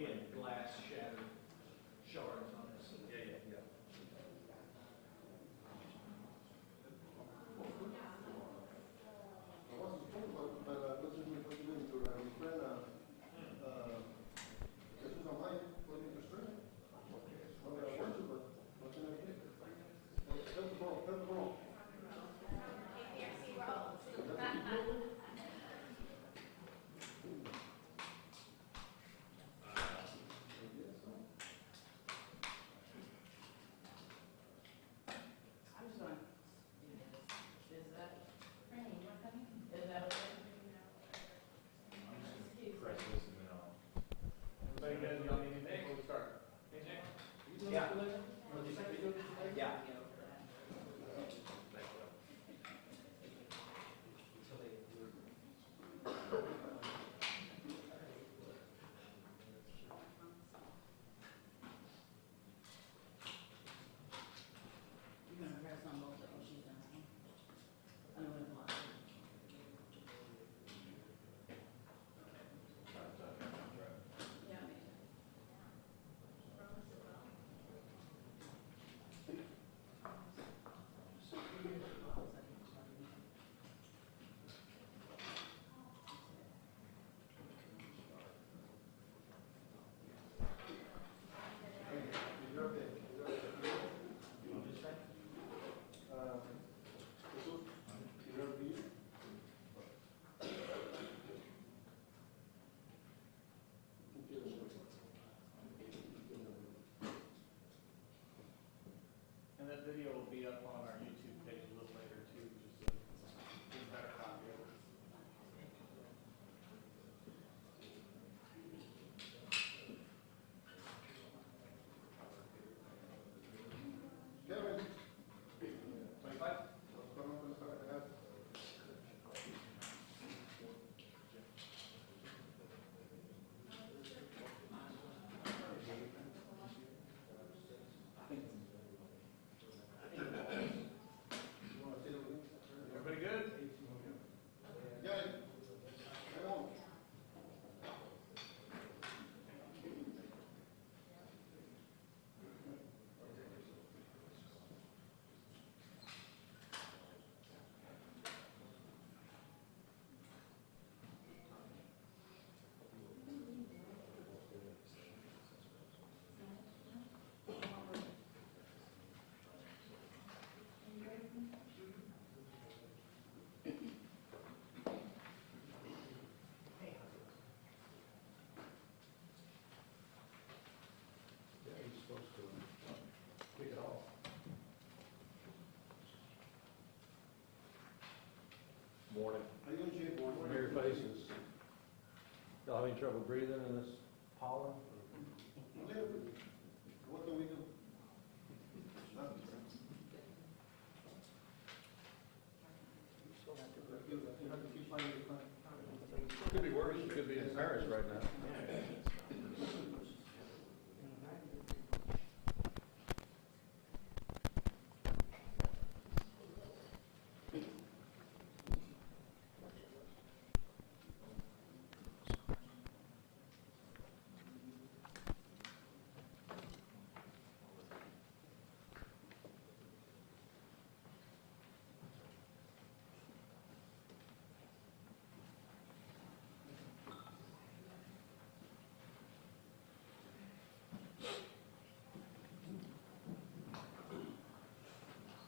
again, glass shattered shards on this. Yeah. I wasn't told but what's it doing to mi friend? This is on mine, putting the string. No me la mucho, but no tiene que. Help the ball. Everybody good? Y'all need anything before we start? Hey, Nick? You doing this today? What'd you say? You doing this today? Yeah. You're gonna press on both of them, she's done. I know it's a lot. Yeah, me too. And that video will be up on our YouTube page a little later too, just so you get a better copy of it. Kevin. 25? Everybody good? Yeah. Come on. Yeah, he's supposed to kick it off. Morning. How you doing, Chief? Your faces. Y'all having trouble breathing in this pollen? What can we do? You have to keep finding your friend. Could be worse. You could be in Paris right now.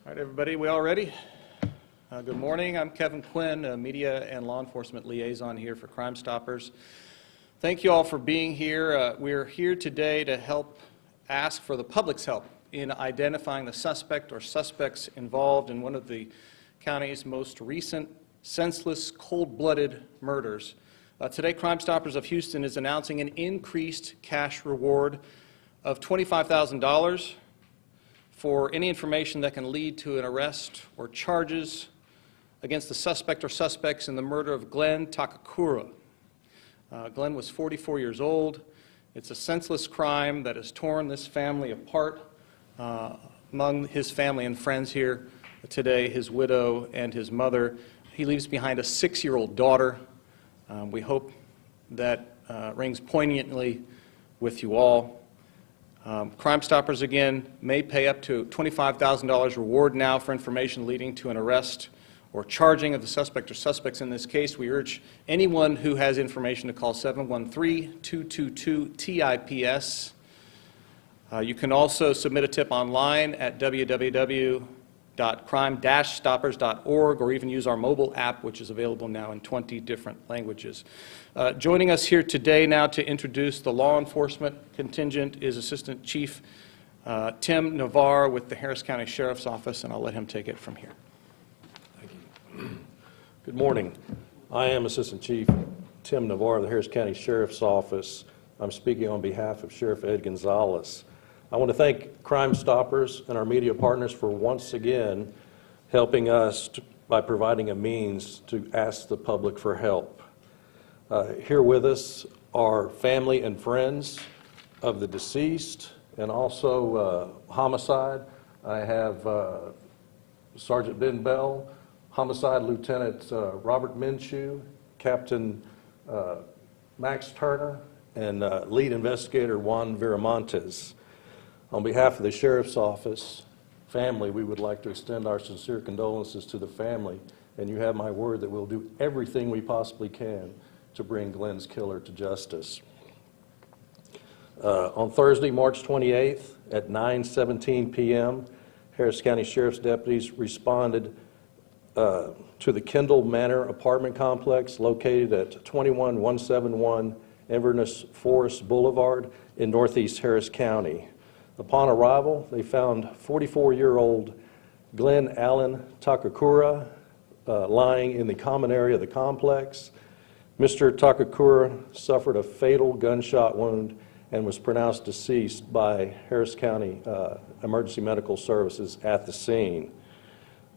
All right, everybody, we all ready? Good morning. I'm Kevin Quinn, a media and law enforcement liaison here for Crime Stoppers. Thank you all for being here. We're here today to help ask for the public's help in identifying the suspect or suspects involved in one of the county's most recent senseless, cold-blooded murders. Today, Crime Stoppers of Houston is announcing an increased cash reward of $25,000 for any information that can lead to an arrest or charges against the suspect or suspects in the murder of Glenn Takakura. Glenn was 44 years old. It's a senseless crime that has torn this family apart. Among his family and friends here today, his widow and his mother. He leaves behind a 6-year-old daughter. We hope that rings poignantly with you all. Crime Stoppers, again, may pay up to $25,000 reward now for information leading to an arrest or charging of the suspect or suspects in this case. We urge anyone who has information to call 713-222-TIPS. You can also submit a tip online at www.crime-stoppers.org, or even use our mobile app, which is available now in 20 different languages. Joining us here today now to introduce the law enforcement contingent is Assistant Chief Tim Navarre with the Harris County Sheriff's Office, and I'll let him take it from here. Thank you. Good morning. I am Assistant Chief Tim Navarre of the Harris County Sheriff's Office. I'm speaking on behalf of Sheriff Ed Gonzalez. I want to thank Crime Stoppers and our media partners for once again helping us by providing a means to ask the public for help. Here with us are family and friends of the deceased and also homicide. I have Sergeant Ben Bell, Homicide Lieutenant Robert Minshew, Captain Max Turner, and Lead Investigator Juan Viramontes. On behalf of the Sheriff's Office family, we would like to extend our sincere condolences to the family, and you have my word that we'll do everything we possibly can to bring Glenn's killer to justice. On Thursday, March 28th at 9:17 p.m., Harris County Sheriff's deputies responded to the Kendall Manor apartment complex located at 21171 Inverness Forest Boulevard in Northeast Harris County. Upon arrival, they found 44-year-old Glenn Allen Takakura lying in the common area of the complex. Mr. Takakura suffered a fatal gunshot wound and was pronounced deceased by Harris County Emergency Medical Services at the scene.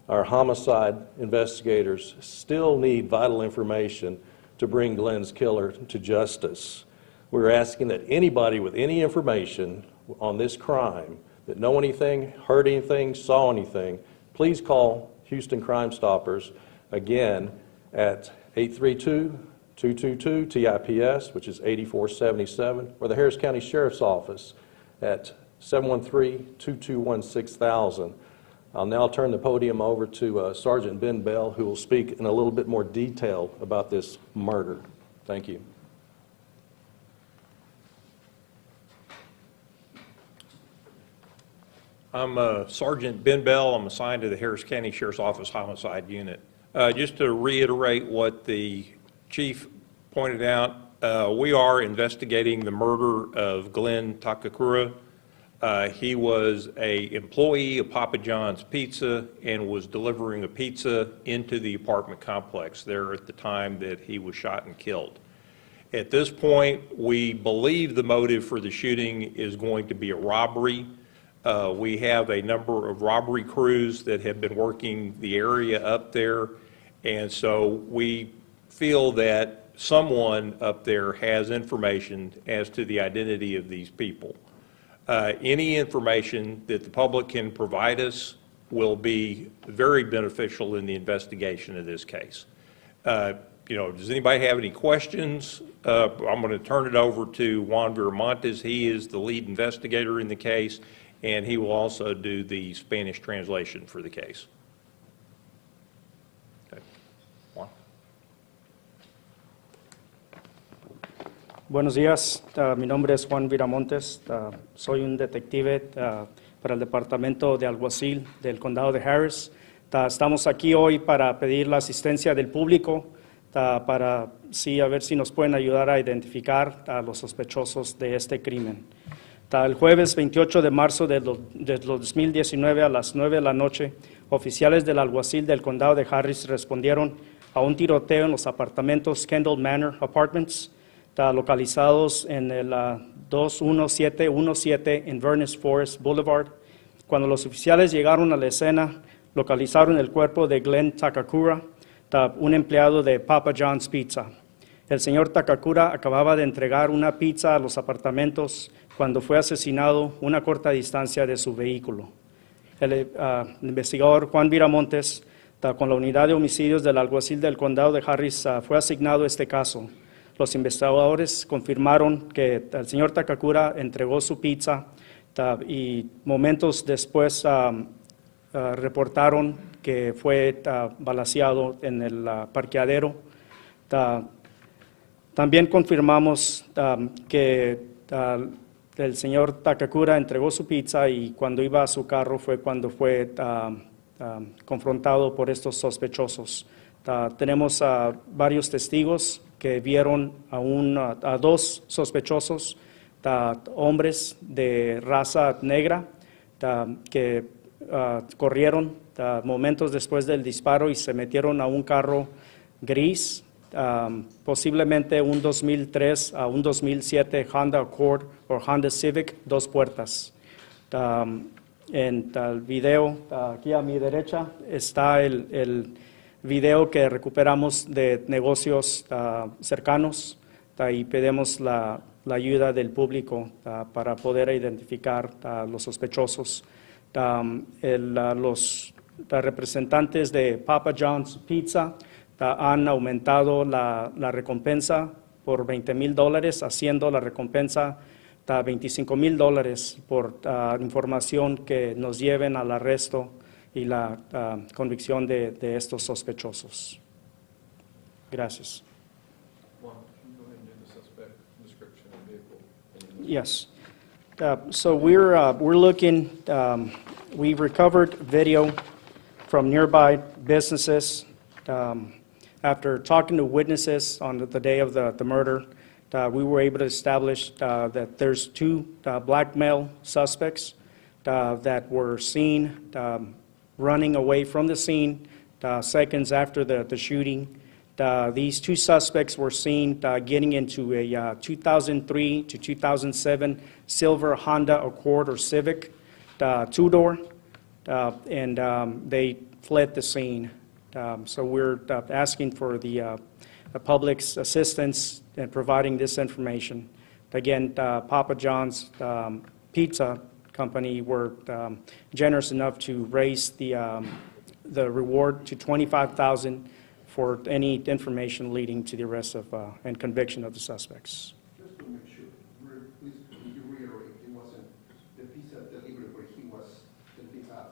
Our homicide investigators still need vital information to bring Glenn's killer to justice. We're asking that anybody with any information on this crime, that know anything, heard anything, saw anything, please call Houston Crime Stoppers again at 832-222-TIPS, which is 8477, or the Harris County Sheriff's Office at 713-221-6000. I'll now turn the podium over to Sergeant Ben Bell, who will speak in a little bit more detail about this murder. Thank you. I'm Sergeant Ben Bell. I'm assigned to the Harris County Sheriff's Office Homicide Unit. Just to reiterate what the Chief pointed out, we are investigating the murder of Glenn Takakura. He was an employee of Papa John's Pizza and was delivering a pizza into the apartment complex there at the time that he was shot and killed. At this point, we believe the motive for the shooting is going to be a robbery. We have a number of robbery crews that have been working the area up there, and so we feel that someone up there has information as to the identity of these people. Any information that the public can provide us will be very beneficial in the investigation of this case. Does anybody have any questions? I'm going to turn it over to Juan Viramontes. He is the lead investigator in the case, and he will also do the Spanish translation for the case. Okay. Juan. Buenos días, mi nombre es Juan Viramontes, soy un detective para el Departamento de Alguacil del Condado de Harris. Estamos aquí hoy para pedir la asistencia del público, para a ver si nos pueden ayudar a identificar a los sospechosos de este crimen. El jueves 28 de marzo de 2019 a las 9 de la noche, oficiales del alguacil del condado de Harris respondieron a un tiroteo en los apartamentos Kendall Manor Apartments, localizados en el 21717 Inverness Forest Boulevard. Cuando los oficiales llegaron a la escena, localizaron el cuerpo de Glenn Takakura, un empleado de Papa John's Pizza. El señor Takakura acababa de entregar una pizza a los apartamentos cuando fue asesinado a una corta distancia de su vehículo. El investigador Juan Viramontes, con la unidad de homicidios del alguacil del condado de Harris, fue asignado a este caso. los investigadores confirmaron que el señor Takakura entregó su pizza y momentos después reportaron que fue balaceado en el parqueadero. También confirmamos que el señor Takakura entregó su pizza y cuando iba a su carro fue cuando fue confrontado por estos sospechosos. Tenemos varios testigos que vieron a dos sospechosos, hombres de raza negra, que corrieron momentos después del disparo y se metieron a un carro gris, posiblemente un 2003 a un 2007 Honda Accord o Honda Civic, 2 puertas. En el video, aquí a mi derecha, está el video que recuperamos de negocios cercanos y pedimos la ayuda ayuda para poder identificar los sospechosos. Los representantes de Papa John's Pizza han aumentado la recompensa por $20,000, haciendo la recompensa $25,000 por información que nos lleven al arresto y la convicción de estos sospechosos. Gracias. Yes. So we're looking. We've recovered video from nearby businesses. After talking to witnesses on the day of the murder, we were able to establish that there's 2 black male suspects that were seen running away from the scene seconds after the shooting. These 2 suspects were seen getting into a 2003 to 2007 silver Honda Accord or Civic 2-door, and they fled the scene. So we're asking for the public's assistance in providing this information. Again, Papa John's Pizza Company were generous enough to raise the reward to $25,000 for any information leading to the arrest of and conviction of the suspects. Just to make sure, please, could you reiterate, it wasn't the pizza delivery where he was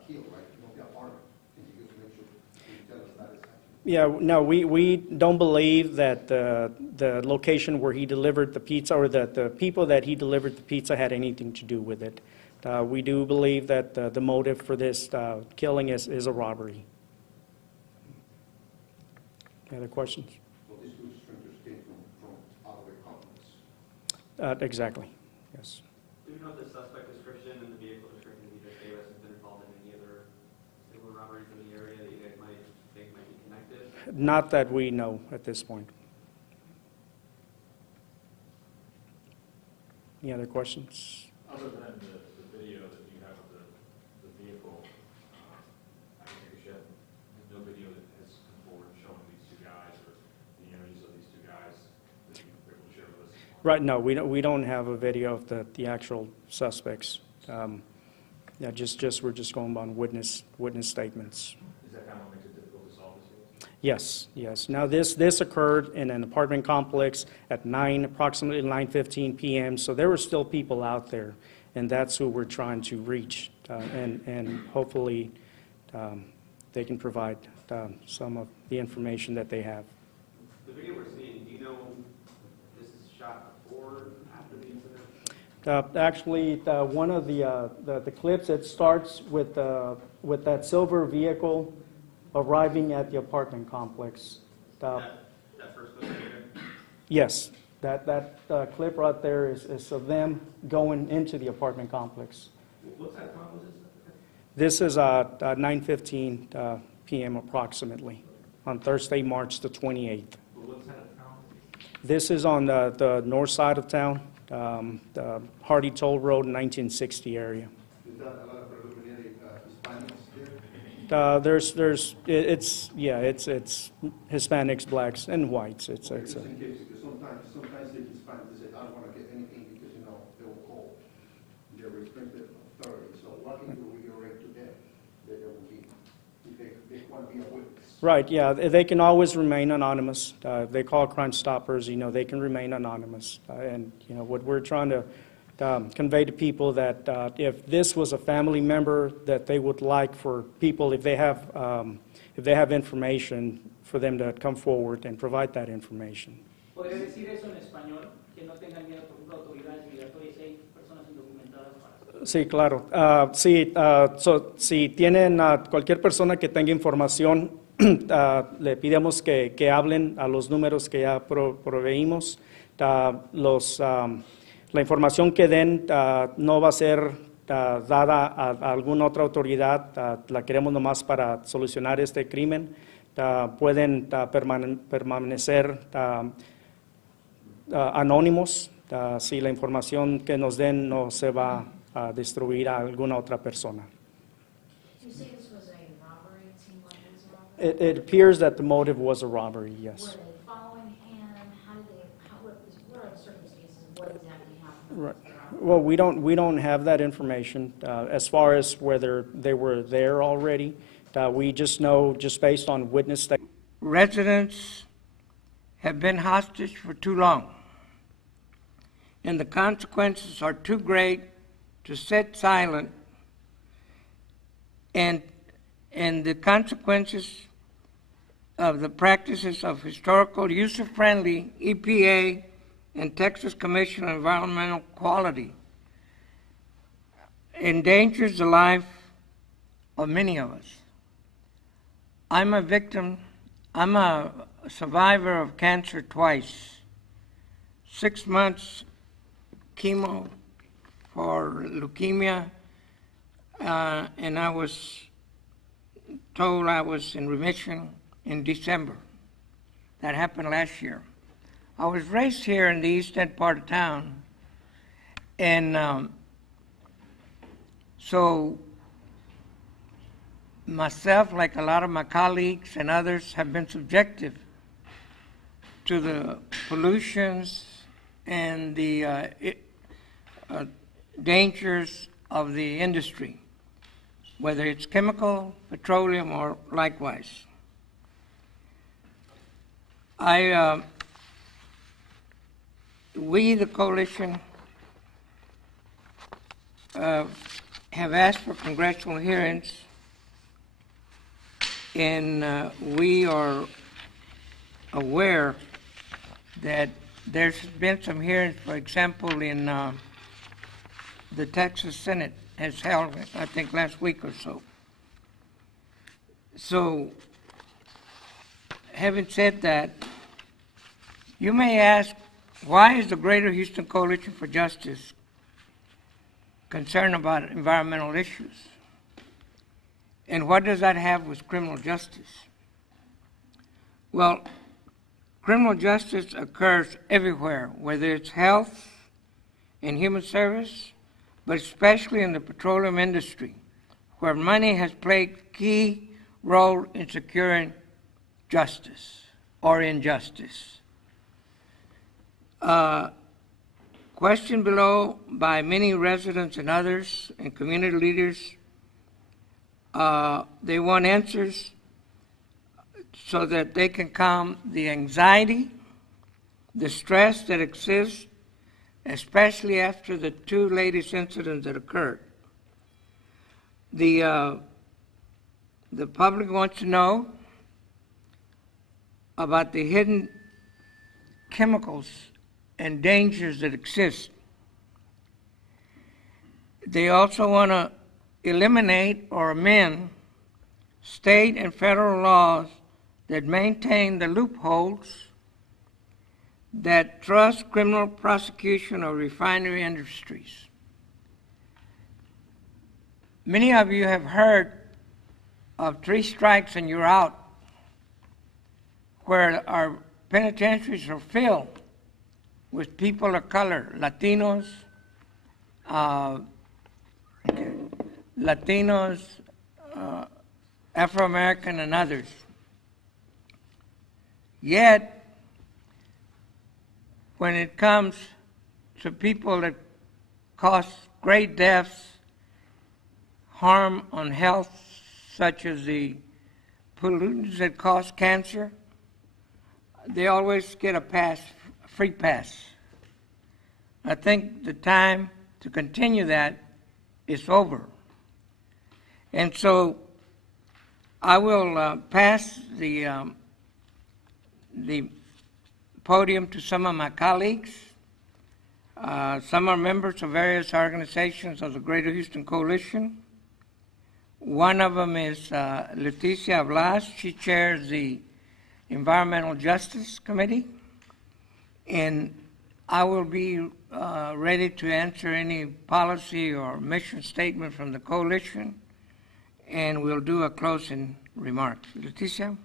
killed, right? Not the apartment. Can you just make sure, can you tell us that exactly? Yeah, no, we don't believe that the location where he delivered the pizza or that the people that he delivered the pizza had anything to do with it. We do believe that the motive for this killing is a robbery. Any other questions? So these 2 strangers came from out of the complex. Exactly, yes. Do you know if the suspect description and the vehicle description either say has been involved in any other similar robberies in the area that you guys might think might be connected? Not that we know at this point. Any other questions? Other than the video that you have of the vehicle, I think you should, no video that has come forward showing these 2 guys or the images of these 2 guys that you're able to share with us? Right, no, we don't have a video of the actual suspects. Yeah, we're just going on witness statements. Is that kind of what makes it difficult to solve this case? Yes, yes. Now, this occurred in an apartment complex at approximately 9:15 p.m., so there were still people out there, and that's who we're trying to reach, and hopefully they can provide some of the information that they have. The video we're seeing, do you know this is shot before or after the incident? Actually, one of the clips, it starts with that silver vehicle arriving at the apartment complex. That first clip right there? Yes, that clip right there is of them going into the apartment complex. What side of town was This this? is 9:15 p.m. approximately on Thursday, March the 28th. What side of town? This is on the north side of town, the Hardy Toll Road, 1960 area. Is that a lot of preliminary Hispanics there? It's Hispanics, blacks, and whites. It's Just in case, because sometimes the Hispanics, they say, I don't want to get anything because, they will call their respective authorities. So what can you reiterate to them that they will be, if they want to be a witness? Right, yeah, they can always remain anonymous. If they call Crime Stoppers, they can remain anonymous. And, what we're trying to convey to people that if this was a family member, that they would like for people, if they have information, for them to come forward and provide that information. ¿Podría decir eso en español? Que no tengan miedo, por ejemplo, autoridades migratorias y hay personas indocumentadas para... Sí, claro. Si tienen cualquier persona que tenga información, le pidamos que hablen a los números que ya proveímos. La información que den no va a ser dada a alguna otra autoridad. La queremos nomás para solucionar este crimen. Pueden permanecer anónimos si la información que nos den no se va a destruir a alguna otra persona. You say this was a robbery? It seemed like it was a robbery? It appears that the motive was a robbery, yes. Were they following him? What are the circumstances? What exactly happened? Right. Well, we don't have that information as far as whether they were there already. We just know, just based on witness statements. Residents have been hostage for too long, and the consequences are too great to sit silent, and the consequences of the practices of historical user-friendly EPA and Texas Commission on Environmental Quality endangers the life of many of us. I'm a survivor of cancer twice. 6 months chemo for leukemia, and I was told I was in remission in December. That happened last year. I was raised here in the eastern part of town, and so myself, like a lot of my colleagues and others, have been subjected to the pollutions and the dangers of the industry, whether it's chemical, petroleum, or likewise. We, the coalition, have asked for congressional hearings, and we are aware that there's been some hearings, for example, in the Texas Senate has held, I think, last week or so. So, having said that, you may ask, why is the Greater Houston Coalition for Justice concerned about environmental issues? And what does that have with criminal justice? Well, criminal justice occurs everywhere, whether it's health and human service, but especially in the petroleum industry, where money has played a key role in securing justice or injustice. Questioned below by many residents and others and community leaders, they want answers so that they can calm the anxiety, the stress that exists, especially after the two latest incidents that occurred. The public wants to know about the hidden chemicals and dangers that exist. They also want to eliminate or amend state and federal laws that maintain the loopholes that trust criminal prosecution of refinery industries. Many of you have heard of 3 strikes and you're out, where our penitentiaries are filled with people of color, Latinos, Afro-American, and others. Yet, when it comes to people that cause great deaths, harm on health, such as the pollutants that cause cancer, they always get a pass, a free pass. I think the time to continue that is over. And so I will pass the podium to some of my colleagues. Some are members of various organizations of the Greater Houston Coalition. One of them is Leticia Blas. She chairs the Environmental Justice Committee. And I will be ready to answer any policy or mission statement from the coalition, and we'll do a closing remarks. Leticia?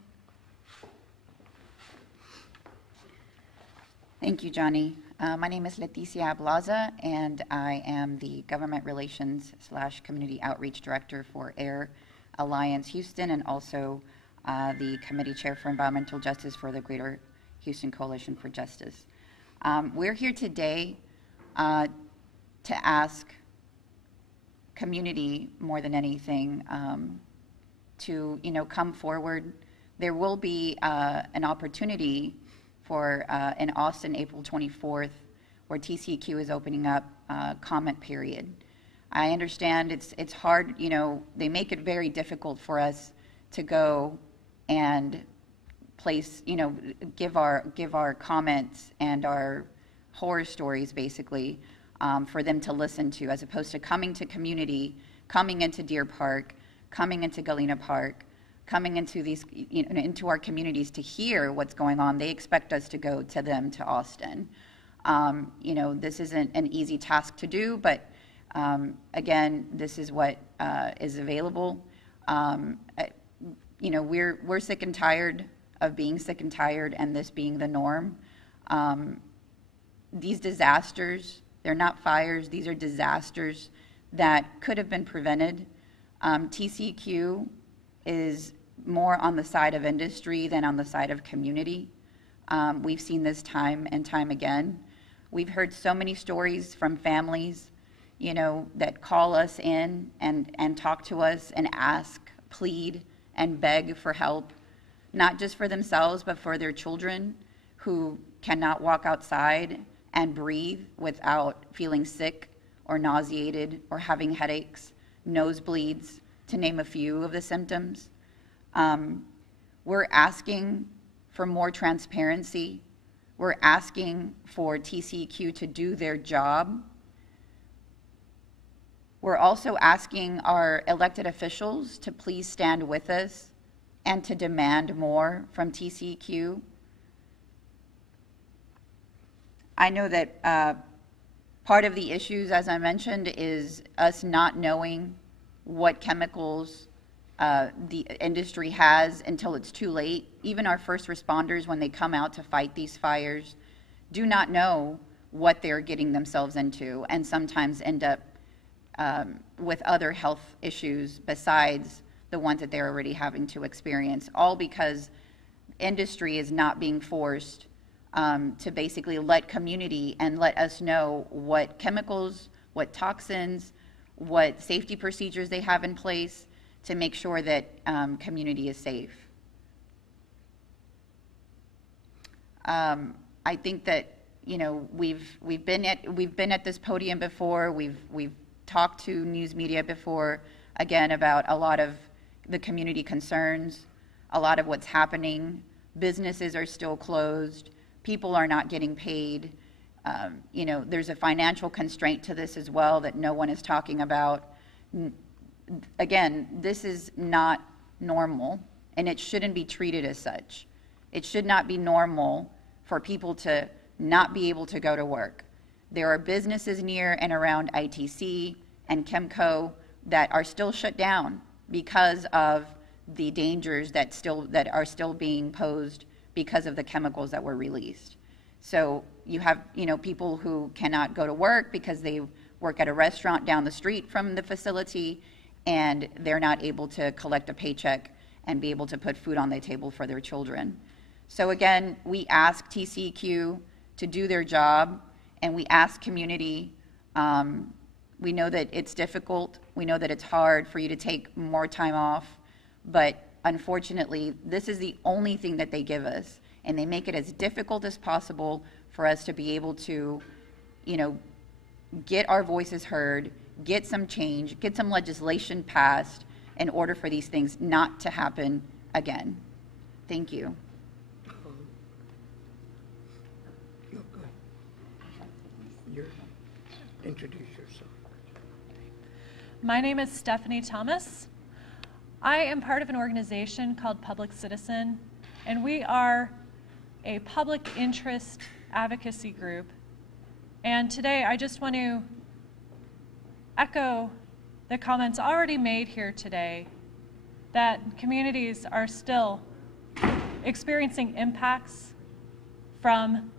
Thank you, Johnny. My name is Leticia Ablaza, and I am the Government Relations / Community Outreach Director for AIR Alliance Houston, and also the Committee Chair for Environmental Justice for the Greater Houston Coalition for Justice. We're here today to ask community, more than anything, to come forward. There will be an opportunity for in Austin, April 24th, where TCEQ is opening up comment period. I understand it's hard. They make it very difficult for us to go and place, give our comments and our horror stories, basically, for them to listen to, as opposed to coming to community, coming into Deer Park, coming into Galena Park, coming into these, into our communities to hear what's going on. They expect us to go to them, to Austin. This isn't an easy task to do, but again, this is what is available. We're sick and tired of being sick and tired, and this being the norm. These disasters, they're not fires, these are disasters that could have been prevented. TCEQ is more on the side of industry than on the side of community. We've seen this time and time again. We've heard so many stories from families, that call us in and talk to us and ask, plead, and beg for help, not just for themselves, but for their children who cannot walk outside and breathe without feeling sick or nauseated or having headaches, nosebleeds, to name a few of the symptoms. We're asking for more transparency. We're asking for TCEQ to do their job. We're also asking our elected officials to please stand with us and to demand more from TCEQ. I know that part of the issues, as I mentioned, is us not knowing what chemicals the industry has until it's too late. Even our first responders, when they come out to fight these fires, do not know what they're getting themselves into, and sometimes end up with other health issues besides the ones that they're already having to experience, all because industry is not being forced to basically let community and let us know what chemicals, what toxins, what safety procedures they have in place to make sure that community is safe. I think that we've been at this podium before. We've talked to news media before, again, about a lot of the community concerns, a lot of what's happening. Businesses are still closed. People are not getting paid. There's a financial constraint to this as well that no one is talking about. Again, this is not normal, and it shouldn't be treated as such. It should not be normal for people to not be able to go to work. There are businesses near and around ITC and KMCO that are still shut down because of the dangers that are still being posed because of the chemicals that were released. So you have people who cannot go to work because they work at a restaurant down the street from the facility, and they're not able to collect a paycheck and be able to put food on the table for their children. So again, we ask TCEQ to do their job, and we ask community. We know that it's difficult. We know that it's hard for you to take more time off, but unfortunately, this is the only thing that they give us, and they make it as difficult as possible for us to be able to, get our voices heard, get some change, get some legislation passed in order for these things not to happen again. Thank you. Introduce yourself. My name is Stephanie Thomas. I am part of an organization called Public Citizen, and we are a public interest advocacy group. And today I just want to echo the comments already made here today that communities are still experiencing impacts from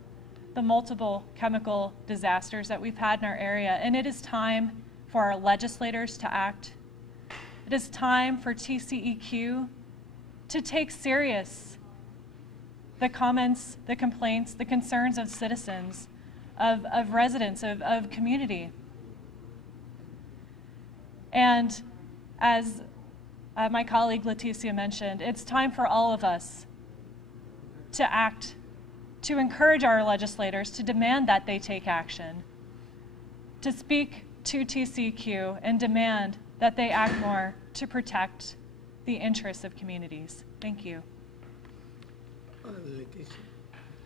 the multiple chemical disasters that we've had in our area, and it is time for our legislators to act. It is time for TCEQ to take serious the comments, the complaints, the concerns of citizens, of residents, of community. And as my colleague Leticia mentioned, it's time for all of us to act, to encourage our legislators to demand that they take action, to speak to TCEQ and demand that they act more to protect the interests of communities. Thank you.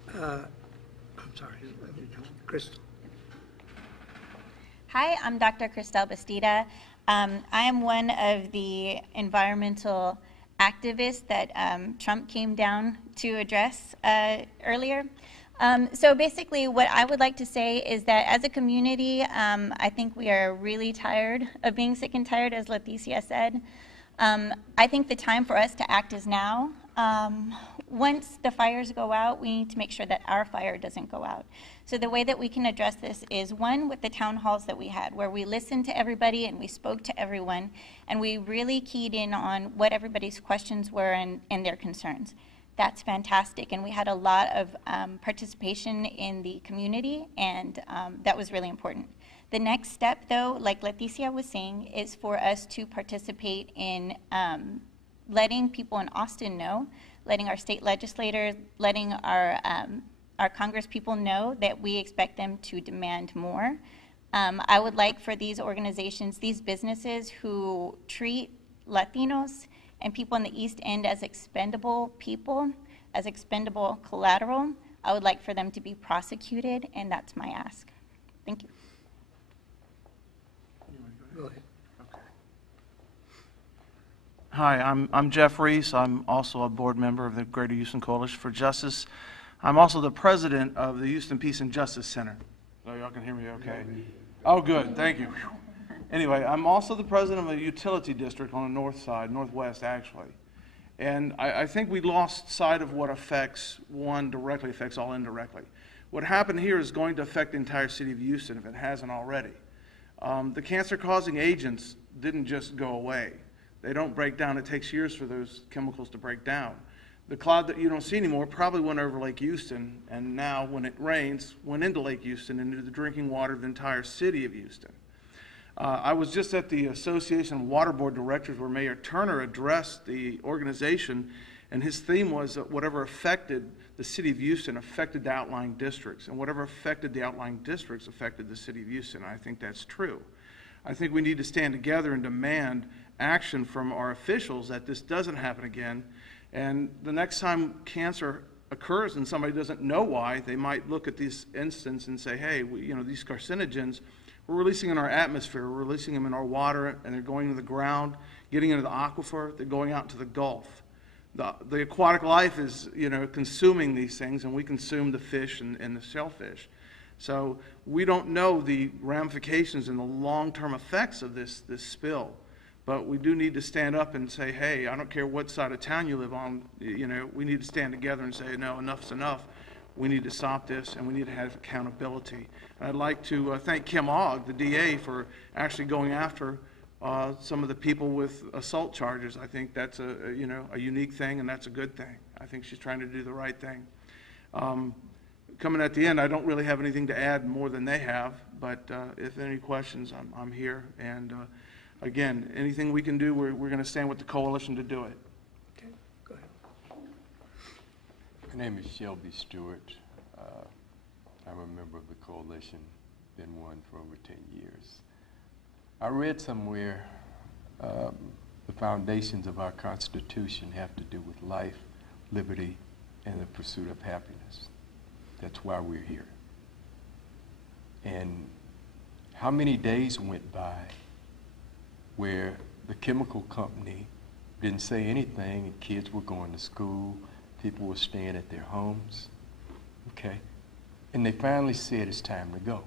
I'm sorry, Crystal. Hi, I'm Dr. Cristel Bastida. I am one of the environmental activists that Trump came down to address earlier. So basically what I would like to say is that as a community, I think we are really tired of being sick and tired, as Leticia said. I think the time for us to act is now. Once the fires go out, we need to make sure that our fire doesn't go out. So the way that we can address this is, one, with the town halls that we had, where we listened to everybody and we spoke to everyone, and we really keyed in on what everybody's questions were and their concerns. That's fantastic, and we had a lot of participation in the community, and that was really important. The next step, though, like Leticia was saying, is for us to participate in letting people in Austin know, letting our state legislators, letting our Congress people know that we expect them to demand more. I would like for these organizations, these businesses who treat Latinos and people in the East End as expendable people, as expendable collateral, I would like for them to be prosecuted, and that's my ask. Thank you. Go ahead. Hi, I'm Jeff Reese. I'm also a board member of the Greater Houston Coalition for Justice. I'm also the president of the Houston Peace and Justice Center. So y'all can hear me okay? Oh, good. Thank you. Anyway, I'm also the president of a utility district on the north side, northwest actually. And I think we lost sight of what affects one directly affects all indirectly. What happened here is going to affect the entire city of Houston if it hasn't already. The cancer-causing agents didn't just go away. They don't break down. It takes years for those chemicals to break down. The cloud that you don't see anymore probably went over Lake Houston, and now when it rains, went into Lake Houston and into the drinking water of the entire city of Houston. I was just at the Association of Water Board Directors where Mayor Turner addressed the organization, and his theme was that whatever affected the city of Houston affected the outlying districts, and whatever affected the outlying districts affected the city of Houston. I think that's true. I think we need to stand together and demand action from our officials that this doesn't happen again. And the next time cancer occurs and somebody doesn't know why, they might look at this instance and say, hey, these carcinogens, we're releasing in our atmosphere, we're releasing them in our water, and they're going into the ground, getting into the aquifer, they're going out into the Gulf. The aquatic life is, consuming these things, and we consume the fish and the shellfish. So we don't know the ramifications and the long-term effects of this spill. But we do need to stand up and say, hey, I don't care what side of town you live on, we need to stand together and say, no, enough's enough. We need to stop this, and we need to have accountability. And I'd like to thank Kim Ogg, the DA, for actually going after some of the people with assault charges. I think that's a unique thing, and that's a good thing. I think she's trying to do the right thing. Coming at the end, I don't really have anything to add more than they have, but if any questions, I'm here. And again, anything we can do, we're going to stand with the coalition to do it. Okay. My name is Shelby Stewart. I'm a member of the coalition, been one for over 10 years. I read somewhere the foundations of our Constitution have to do with life, liberty, and the pursuit of happiness. That's why we're here. And how many days went by where the chemical company didn't say anything and kids were going to school, people were staying at their homes, okay? And they finally said it's time to go.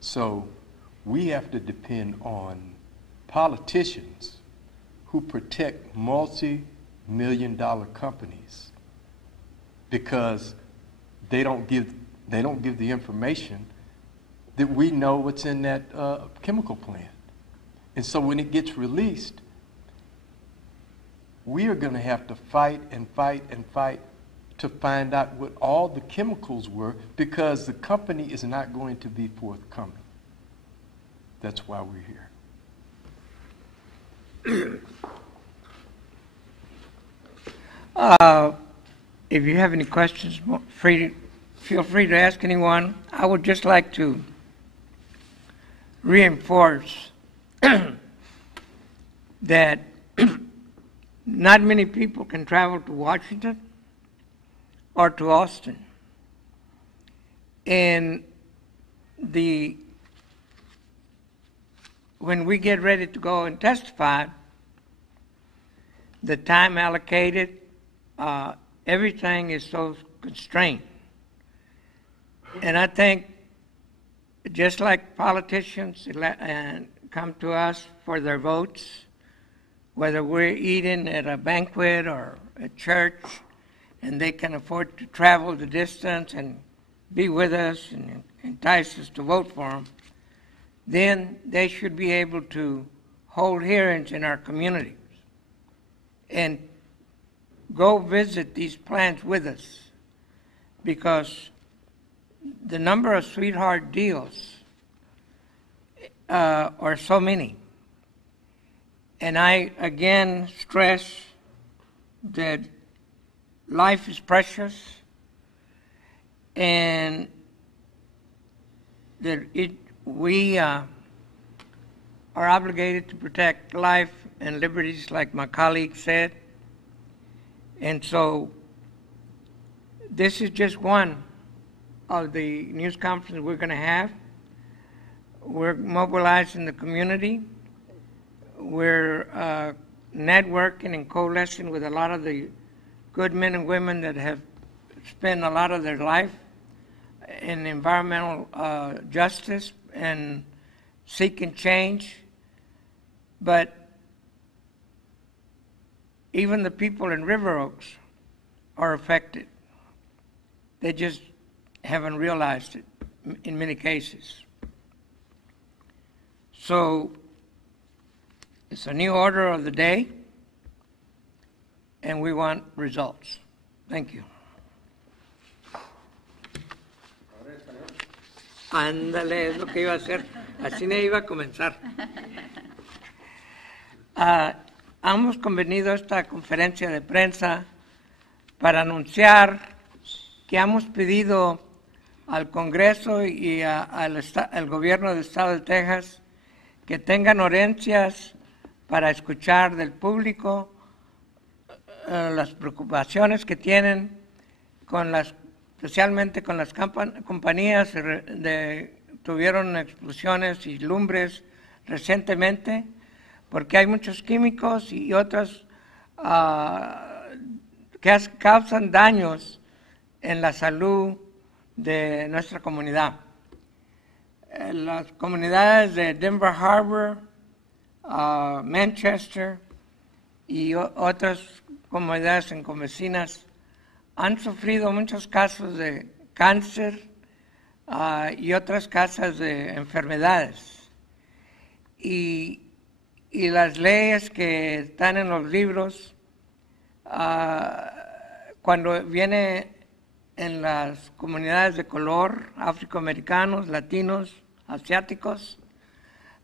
So we have to depend on politicians who protect multi-million-dollar companies because they don't give the information that we know what's in that chemical plant. And so when it gets released, we are going to have to fight and fight and fight to find out what all the chemicals were because the company is not going to be forthcoming. That's why we're here. If you have any questions, feel free to ask anyone. I would just like to reinforce that not many people can travel to Washington or to Austin. And when we get ready to go and testify, the time allocated, everything is so constrained. And I think just like politicians come to us for their votes, whether we're eating at a banquet or at church, and they can afford to travel the distance and be with us and entice us to vote for them, then they should be able to hold hearings in our communities and go visit these plants with us, because the number of sweetheart deals are so many. And I again stress that life is precious and that we are obligated to protect life and liberties, like my colleague said. And so this is just one of the news conferences we're going to have. We're mobilizing the community. We're networking and coalescing with a lot of the good men and women that have spent a lot of their life in environmental justice and seeking change. But even the people in River Oaks are affected. They just haven't realized it in many cases. So it's a new order of the day, and we want results. Thank you. Ándale, es lo que iba a hacer. Así no iba a comenzar. Hemos convenido esta conferencia de prensa para anunciar que hemos pedido al Congreso y al Gobierno del Estado de Texas que tengan audiencias para escuchar del público las preocupaciones que tienen especialmente con las compañías tuvieron explosiones y lumbres recientemente, porque hay muchos químicos y otros que causan daños en la salud de nuestra comunidad. Las comunidades de Denver Harbor, Manchester y otras comunidades convecinas han sufrido muchos casos de cáncer y otras casos de enfermedades. Y las leyes que están en los libros, cuando viene en las comunidades de color, afroamericanos, latinos, asiáticos,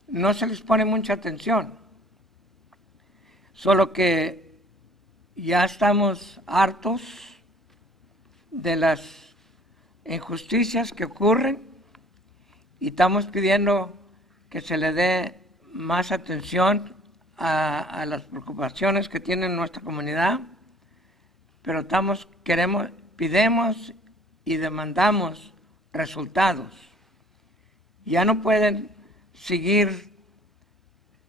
no se les pone mucha atención. Solo que ya estamos hartos de las injusticias que ocurren y estamos pidiendo que se le dé más atención a las preocupaciones que tiene nuestra comunidad, pero pidemos y demandamos resultados. Ya no pueden seguir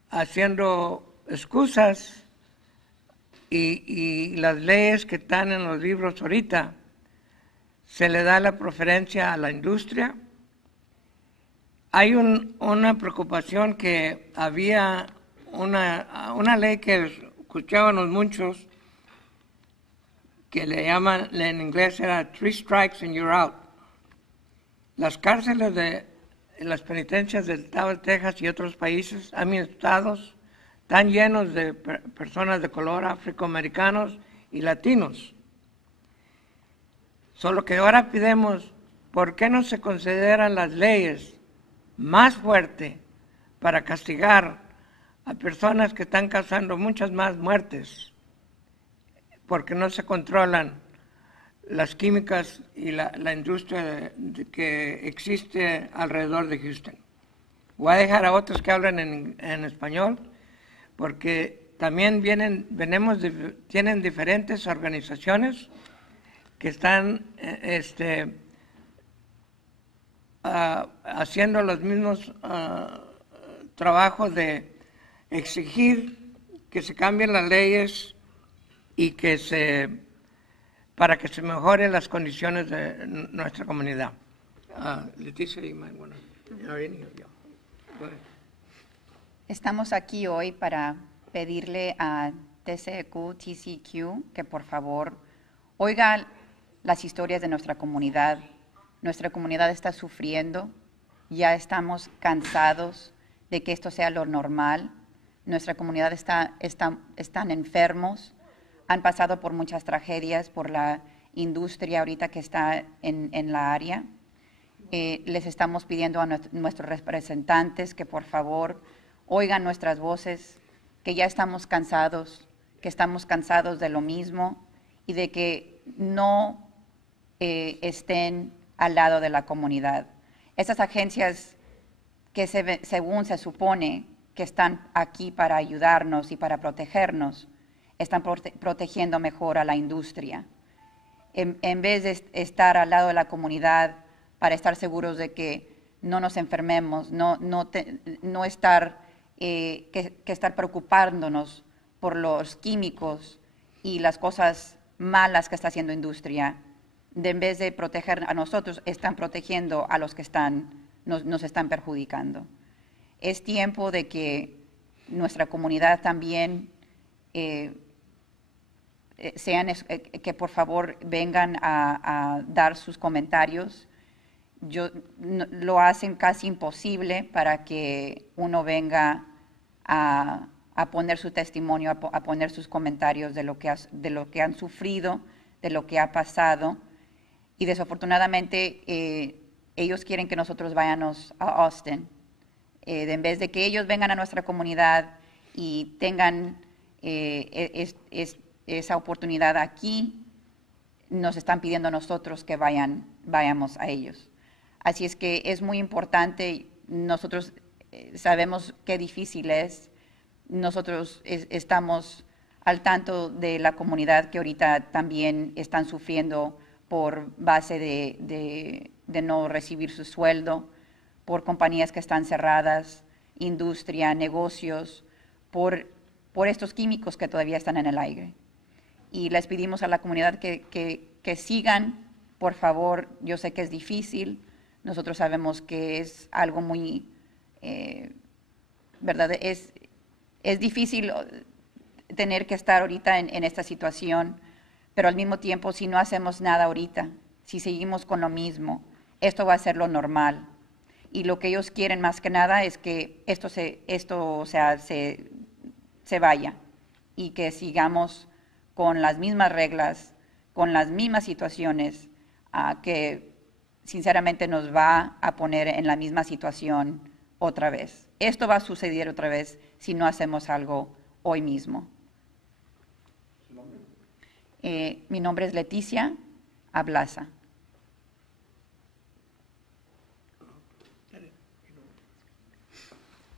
haciendo excusas y las leyes que están en los libros ahorita, se le da la preferencia a la industria. Hay una preocupación que había una ley que escuchábamos muchos, que le llaman, en inglés era 3 strikes and you're out. Las cárceles de las penitencias del estado de Texas y otros países, estados, están llenos de personas de color, afroamericanos y latinos. Solo que ahora pidemos, ¿por qué no se consideran las leyes más fuertes para castigar a personas que están causando muchas más muertes? Porque no se controlan las químicas y la industria que existe alrededor de Houston. Voy a dejar a otros que hablan en español, porque también tienen diferentes organizaciones que están haciendo los mismos trabajos de exigir que se cambien las leyes y para que se mejoren las condiciones de nuestra comunidad. Leticia, Estamos aquí hoy para pedirle a TCQ que por favor oiga las historias de nuestra comunidad. Nuestra comunidad está sufriendo, ya estamos cansados de que esto sea lo normal. Nuestra comunidad están enfermos, han pasado por muchas tragedias por la industria ahorita que está en la área. Les estamos pidiendo a nuestros representantes que por favor oigan nuestras voces, que ya estamos cansados, de lo mismo y de que no estén al lado de la comunidad. Esas agencias que según se supone que están aquí para ayudarnos y para protegernos, están protegiendo mejor a la industria. En vez de estar al lado de la comunidad para estar seguros de que no nos enfermemos, no estar preocupándonos por los químicos y las cosas malas que está haciendo industria, en vez de proteger a nosotros, están protegiendo a los que nos están perjudicando. Es tiempo de que nuestra comunidad también que por favor vengan a dar sus comentarios. Lo hacen casi imposible para que uno venga a poner su testimonio, a poner sus comentarios de lo que han sufrido, de lo que ha pasado. Y desafortunadamente ellos quieren que nosotros vayamos a Austin. En vez de que ellos vengan a nuestra comunidad y tengan esa oportunidad aquí, nos están pidiendo a nosotros que vayamos a ellos. Así es que es muy importante, nosotros sabemos qué difícil es, nosotros estamos al tanto de la comunidad que ahorita también están sufriendo por base de no recibir su sueldo, por compañías que están cerradas, industria, negocios, por estos químicos que todavía están en el aire. Y les pedimos a la comunidad que sigan, por favor. Yo sé que es difícil, nosotros sabemos que es algo muy, ¿verdad? Es difícil tener que estar ahorita en esta situación, pero al mismo tiempo, si no hacemos nada ahorita, si seguimos con lo mismo, esto va a ser lo normal. Y lo que ellos quieren más que nada es que esto se vaya y que sigamos con las mismas reglas, con las mismas situaciones, que sinceramente nos va a poner en la misma situación otra vez. Esto va a suceder otra vez si no hacemos algo hoy mismo. Mi nombre es Leticia. Ablasa.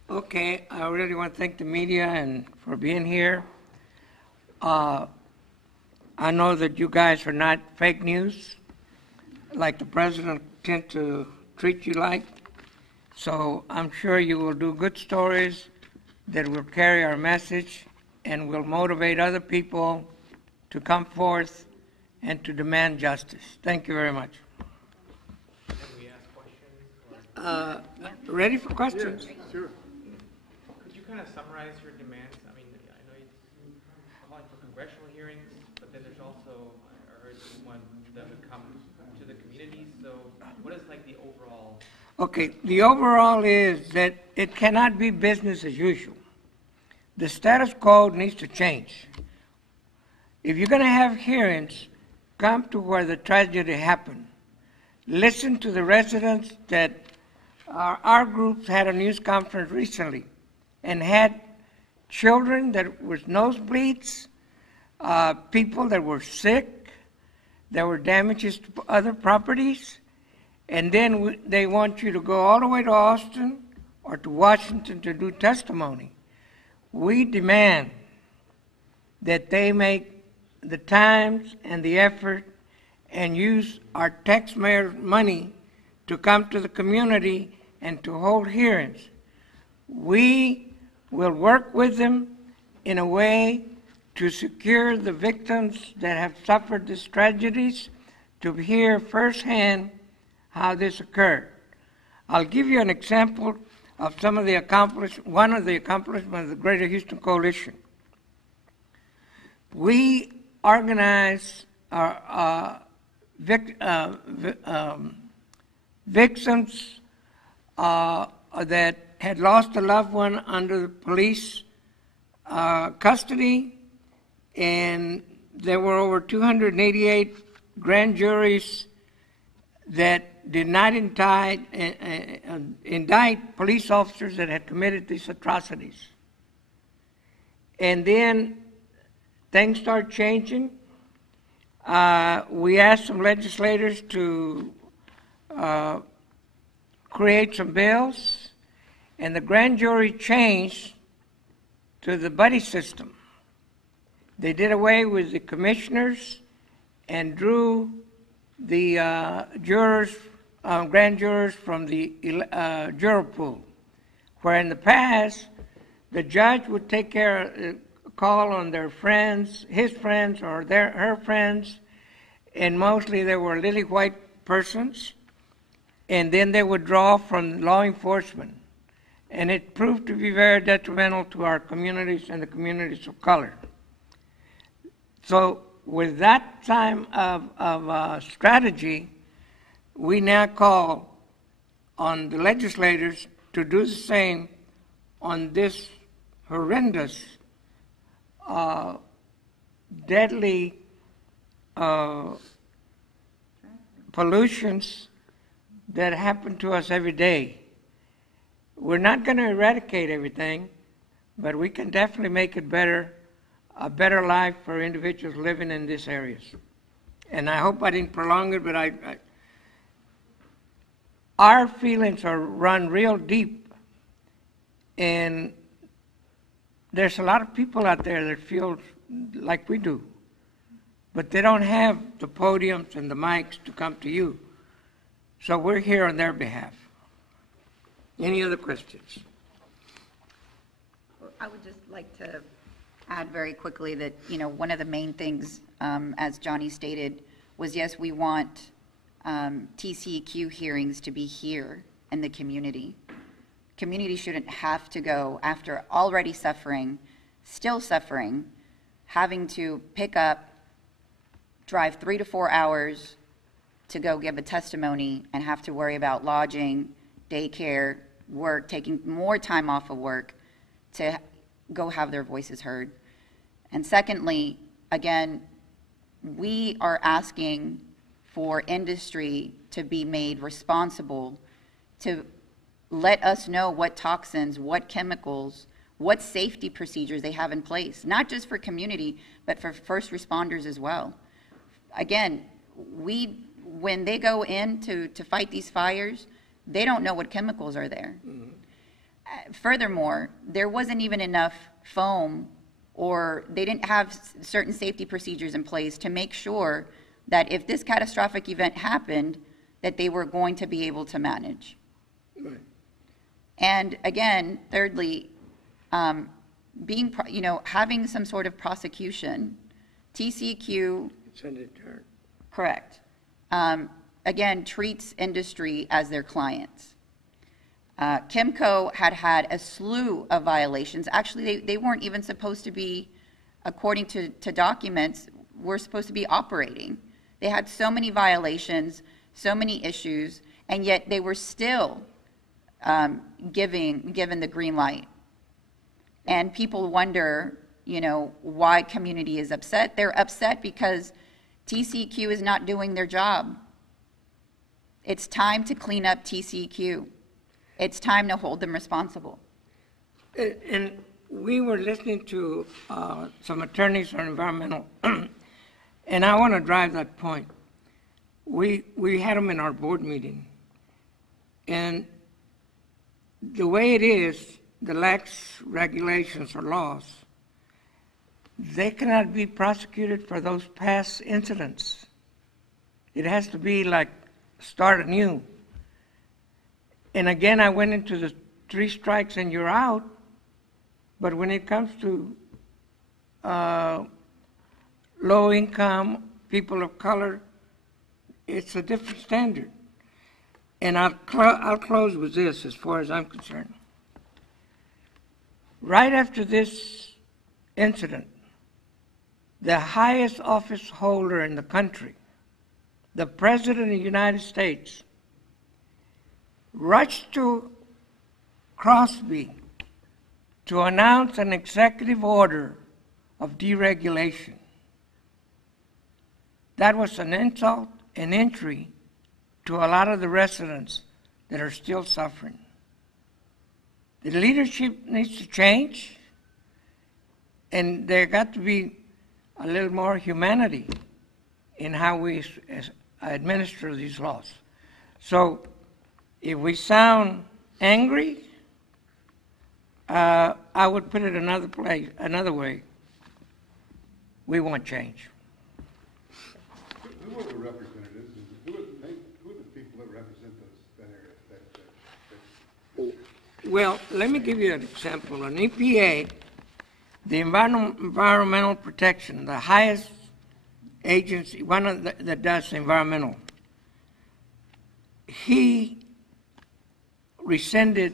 Okay, I really want to thank the media and for being here. I know that you guys are not fake news, like the president tend to treat you like. So I'm sure you will do good stories that will carry our message and will motivate other people to come forth and to demand justice. Thank you very much. Can we ask questions? Ready for questions? Sure. Could you kind of summarize your demands? I mean, I know you're calling for congressional hearings, but then there's also, I heard you want them to come to the communities. So what is like the overall? Okay, the overall is that it cannot be business as usual. The status quo needs to change. If you're going to have hearings, come to where the tragedy happened. Listen to the residents that our groups had a news conference recently and had children that with nosebleeds, people that were sick, there were damages to other properties, and then they want you to go all the way to Austin or to Washington to do testimony. We demand that they make the times and the effort and use our taxpayer money to come to the community and to hold hearings. We will work with them in a way to secure the victims that have suffered these tragedies, to hear firsthand how this occurred. I'll give you an example of some of the one of the accomplishments of the Greater Houston Coalition. We organize our victims that had lost a loved one under the police custody, and there were over 288 grand juries that did not indict police officers that had committed these atrocities. And then things started changing. We asked some legislators to create some bills, and the grand jury changed to the buddy system. They did away with the commissioners and drew the grand jurors from the juror pool, where in the past the judge would take care, call on their friends, his friends or her friends, and mostly they were lily white persons, and then they would draw from law enforcement. And it proved to be very detrimental to our communities and the communities of color. So with that time of strategy, we now call on the legislators to do the same on this horrendous, deadly pollutions that happen to us every day. We're not going to eradicate everything, but we can definitely make it better, a better life for individuals living in these areas. And I hope I didn't prolong it, but our feelings are run real deep, and there's a lot of people out there that feel like we do, but they don't have the podiums and the mics to come to you. So we're here on their behalf. Any other questions? I would just like to add very quickly that, one of the main things, as Johnny stated, was yes, we want TCEQ hearings to be here in the community. Community shouldn't have to go after already suffering, still suffering, having to pick up, drive 3 to 4 hours to go give a testimony and have to worry about lodging, daycare, work, taking more time off of work to go have their voices heard. And secondly, again, we are asking for industry to be made responsible to let us know what toxins, what chemicals, what safety procedures they have in place, not just for community, but for first responders as well. Again, when they go in to fight these fires, they don't know what chemicals are there. Furthermore, there wasn't even enough foam, or they didn't have certain safety procedures in place to make sure that if this catastrophic event happened, that they were going to be able to manage. Right. And again, thirdly, having some sort of prosecution, TCEQ, correct, again, treats industry as their clients. KMCO had a slew of violations. Actually, they weren't even supposed to be, according to documents, were supposed to be operating. They had so many violations, so many issues, and yet they were still given the green light. And people wonder, why community is upset. They're upset because TCEQ is not doing their job. It's time to clean up TCEQ. It's time to hold them responsible. And we were listening to some attorneys on environmental, and I want to drive that point. We had them in our board meeting, and the way it is, the lax regulations or laws, they cannot be prosecuted for those past incidents. It has to be like start anew. And again, I went into the 3 strikes and you're out, but when it comes to low income, people of color, it's a different standard. And I'll close with this as far as I'm concerned. Right after this incident, the highest office holder in the country, the President of the United States, rushed to Crosby to announce an executive order of deregulation. That was an insult and injury to a lot of the residents that are still suffering. The leadership needs to change, and there got to be a little more humanity in how we administer these laws. So if we sound angry, I would put it another way. We want change. Who are the representatives? Who are the people that represent that area? Well, let me give you an example. An EPA, the Environmental Protection, the highest agency, one that does environmental, he rescinded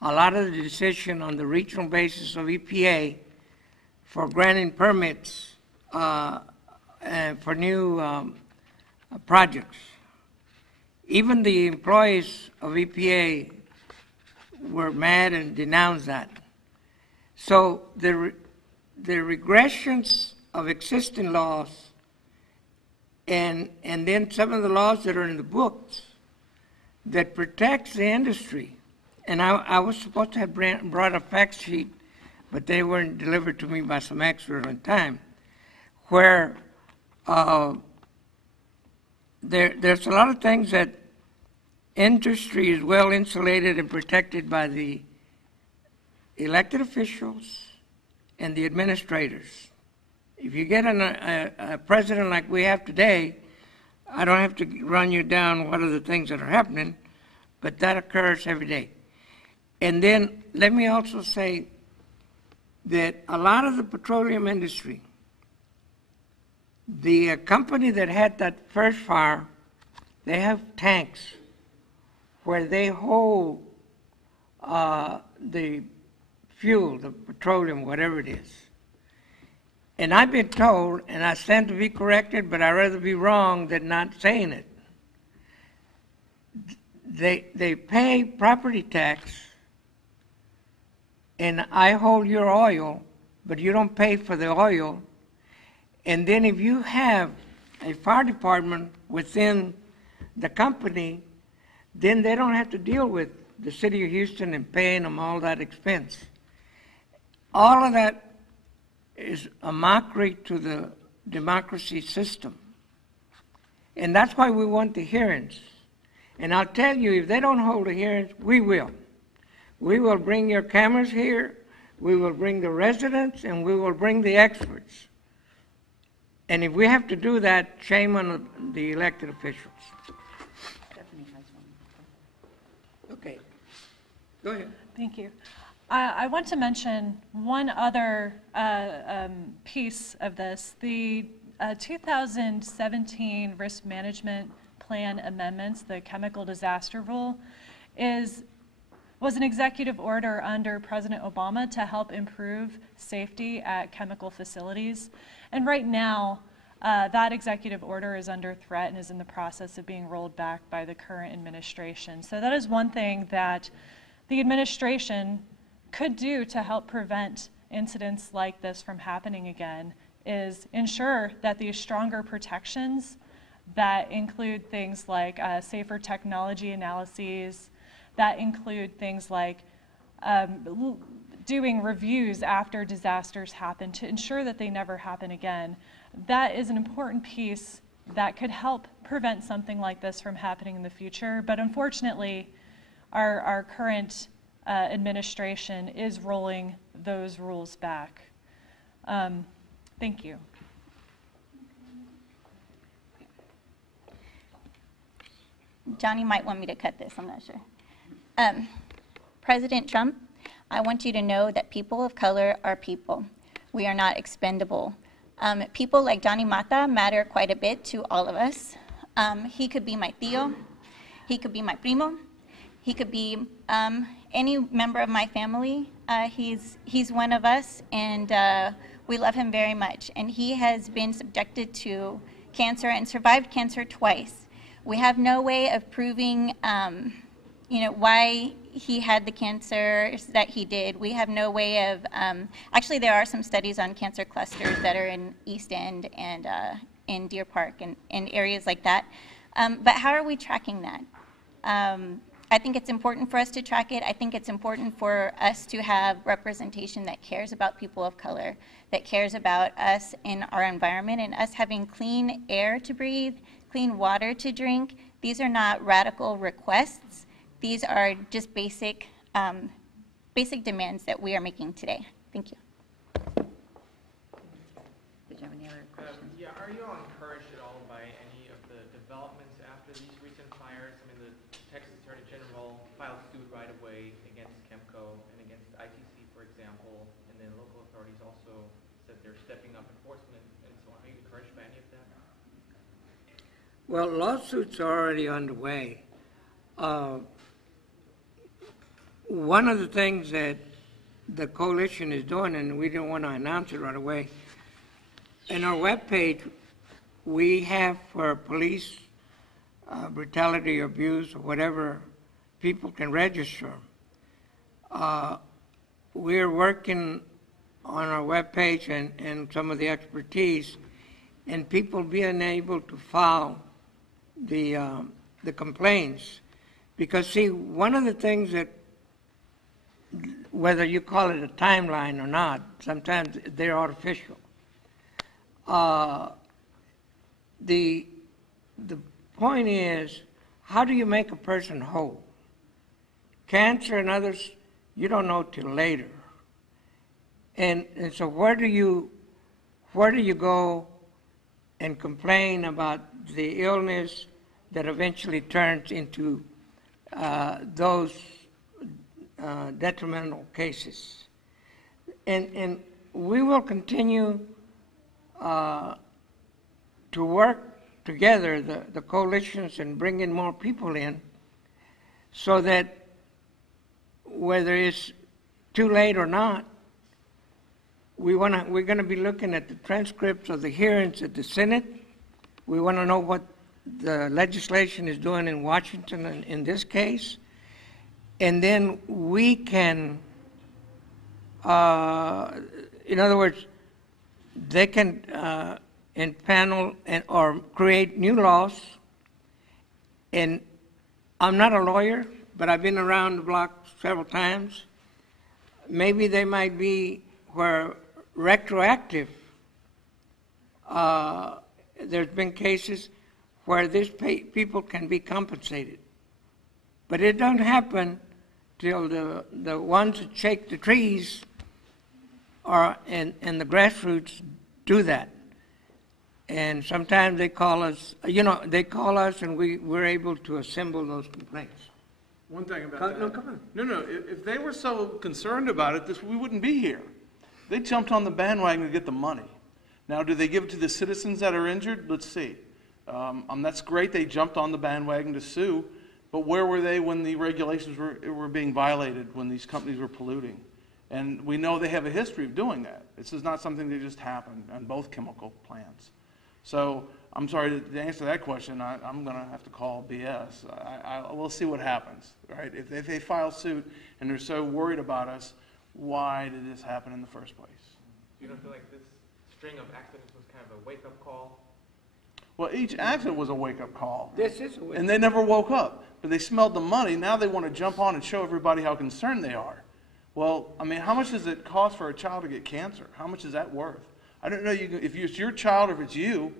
a lot of the decision on the regional basis of EPA for granting permits for new projects. Even the employees of EPA were mad and denounced that. So the regressions of existing laws and then some of the laws that are in the books that protects the industry. And I was supposed to have brought a fact sheet, but they weren't delivered to me by some expert on time, where there's a lot of things that industry is well insulated and protected by the elected officials and the administrators. If you get a president like we have today, I don't have to run you down what are the things that are happening, but that occurs every day. And then let me also say that a lot of the petroleum industry, the company that had that first fire, they have tanks where they hold the fuel, the petroleum, whatever it is. And I've been told, and I stand to be corrected, but I'd rather be wrong than not saying it. They pay property tax, and I hold your oil, but you don't pay for the oil. And then if you have a fire department within the company, then they don't have to deal with the city of Houston and paying them all that expense. All of that is a mockery to the democracy system. And that's why we want the hearings. And I'll tell you, if they don't hold the hearings, we will. We will bring your cameras here, we will bring the residents, and we will bring the experts. And if we have to do that, shame on the elected officials. Okay, go ahead. Thank you. I want to mention one other piece of this. The 2017 Risk Management Plan amendments, the chemical disaster rule, was an executive order under President Obama to help improve safety at chemical facilities. And right now, that executive order is under threat and is in the process of being rolled back by the current administration. So that is one thing that the administration could do to help prevent incidents like this from happening again, is ensure that these stronger protections that include things like safer technology analyses, that include things like doing reviews after disasters happen to ensure that they never happen again. That is an important piece that could help prevent something like this from happening in the future. But unfortunately, our current administration is rolling those rules back. Thank you. Johnny might want me to cut this, I'm not sure. President Trump, I want you to know that people of color are people. We are not expendable. People like Johnny Mata matter quite a bit to all of us. He could be my tío, he could be my primo, he could be any member of my family. He's one of us, and we love him very much. And he has been subjected to cancer and survived cancer twice. We have no way of proving why he had the cancer that he did. We have no way of, actually there are some studies on cancer clusters that are in East End and in Deer Park and areas like that. But how are we tracking that? I think it's important for us to track it. I think it's important for us to have representation that cares about people of color, that cares about us in our environment and us having clean air to breathe, clean water to drink. These are not radical requests. These are just basic demands that we are making today. Thank you. Did you have any other questions? Yeah, are you all encouraged at all by any of the developments after these recent fires? I mean, the Texas Attorney General filed suit right away against KMCO and against ITC, for example, and then local authorities also said they're stepping up enforcement and so on. Are you encouraged by any of that? Well, lawsuits are already underway. One of the things that the coalition is doing, and we didn't want to announce it right away, in our webpage, we have for police brutality or abuse or whatever, people can register. We're working on our webpage and some of the expertise, and people being able to file the complaints. Because see, one of the things that, whether you call it a timeline or not, sometimes they're artificial. The point is, how do you make a person whole? Cancer and others, you don't know till later. And so where do you go and complain about the illness that eventually turns into those detrimental cases? And we will continue to work together, the coalitions, and bring in more people in, so that whether it's too late or not, we're going to be looking at the transcripts of the hearings at the Senate. We want to know what the legislation is doing in Washington in this case. And then we can, in other words, they can impanel or create new laws. And I'm not a lawyer, but I've been around the block several times. Maybe they might be where retroactive. There's been cases where these people can be compensated. But it don't happen till the ones that shake the trees and the grassroots do that. And sometimes they call us, they call us and we're able to assemble those complaints. One thing about that. No, come on. No, if they were so concerned about it, we wouldn't be here. They jumped on the bandwagon to get the money. Now, do they give it to the citizens that are injured? Let's see. That's great, they jumped on the bandwagon to sue, but where were they when the regulations were being violated, when these companies were polluting? And we know they have a history of doing that. This is not something that just happened on both chemical plants. So I'm sorry, to answer that question, I'm going to have to call BS. We'll see what happens, right? If they file suit and they're so worried about us, why did this happen in the first place? You don't feel like this string of accidents was kind of a wake-up call? Well, each accident was a wake-up call. This is a wake-up. And they never woke up. But they smelled the money. Now they want to jump on and show everybody how concerned they are. Well, I mean, how much does it cost for a child to get cancer? How much is that worth? I don't know if it's your child or if it's you.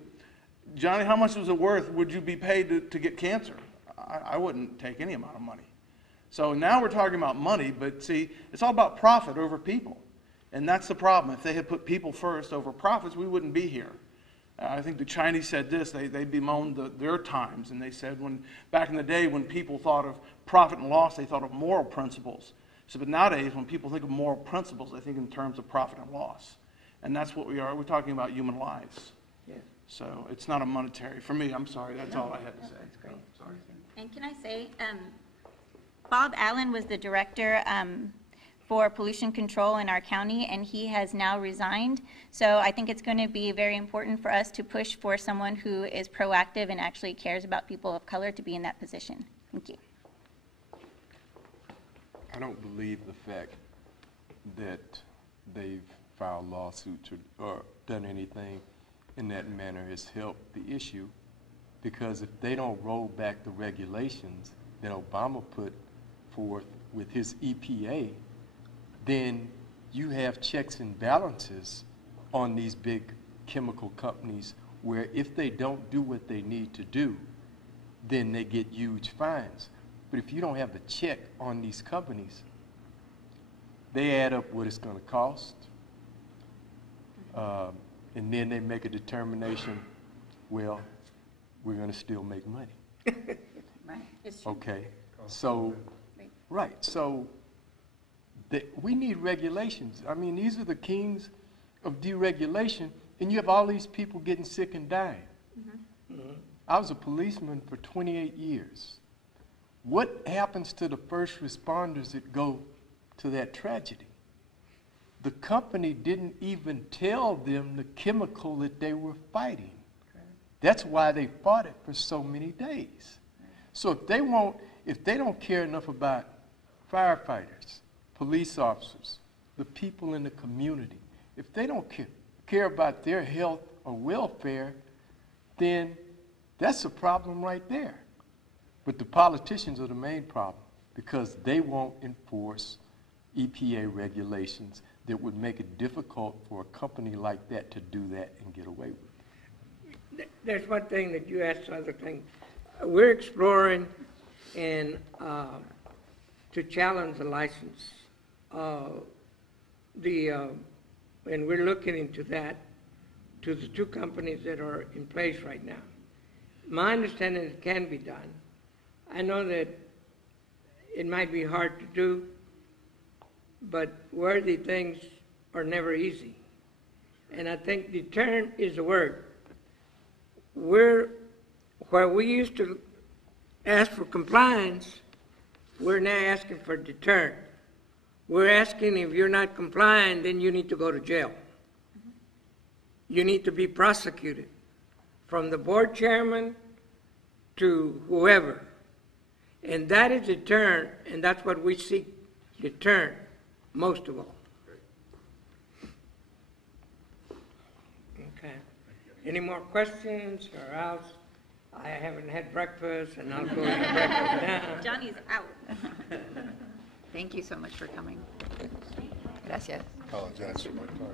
Johnny, how much was it worth? Would you be paid to get cancer? I wouldn't take any amount of money. So now we're talking about money, but see, it's all about profit over people. And that's the problem. If they had put people first over profits, we wouldn't be here. I think the Chinese said this, they bemoaned their times, and they said back in the day when people thought of profit and loss, they thought of moral principles. So, but nowadays, when people think of moral principles, they think in terms of profit and loss. And that's what we are. We're talking about human lives. Yeah. So it's not a monetary. For me, I'm sorry, that's all I had to say. That's great. Sorry. And can I say, Bob Allen was the director for pollution control in our county, and he has now resigned. So I think it's going to be very important for us to push for someone who is proactive and actually cares about people of color to be in that position. Thank you. I don't believe the fact that they've filed lawsuits or done anything in that manner has helped the issue, because if they don't roll back the regulations that Obama put forth with his EPA, then you have checks and balances on these big chemical companies where if they don't do what they need to do, then they get huge fines. But if you don't have a check on these companies, they add up what it's going to cost, and then they make a determination, well, we're going to still make money. Right. It's true. Okay, so, right, so we need regulations. I mean, these are the kings of deregulation, and you have all these people getting sick and dying. Mm-hmm. I was a policeman for 28 years. What happens to the first responders that go to that tragedy? The company didn't even tell them the chemical that they were fighting. That's why they fought it for so many days. So if they don't care enough about firefighters, police officers, the people in the community, if they don't care about their health or welfare, then that's a problem right there. But the politicians are the main problem, because they won't enforce EPA regulations that would make it difficult for a company like that to do that and get away with it. There's one thing that you asked, other thing. We're exploring and to challenge the license. And we're looking into that to the two companies that are in place right now. My understanding is it can be done. I know that it might be hard to do, but worthy things are never easy. And I think deterrent is the word. Where we used to ask for compliance, we're now asking for deterrent. We're asking, if you're not complying, then you need to go to jail. You need to be prosecuted, from the board chairman to whoever. And that is deterrent, and that's what we seek, deterrent, most of all. Okay. Any more questions, or else I haven't had breakfast, and I'll go have breakfast now. Johnny's out. Thank you so much for coming. Gracias. Apologize for my car.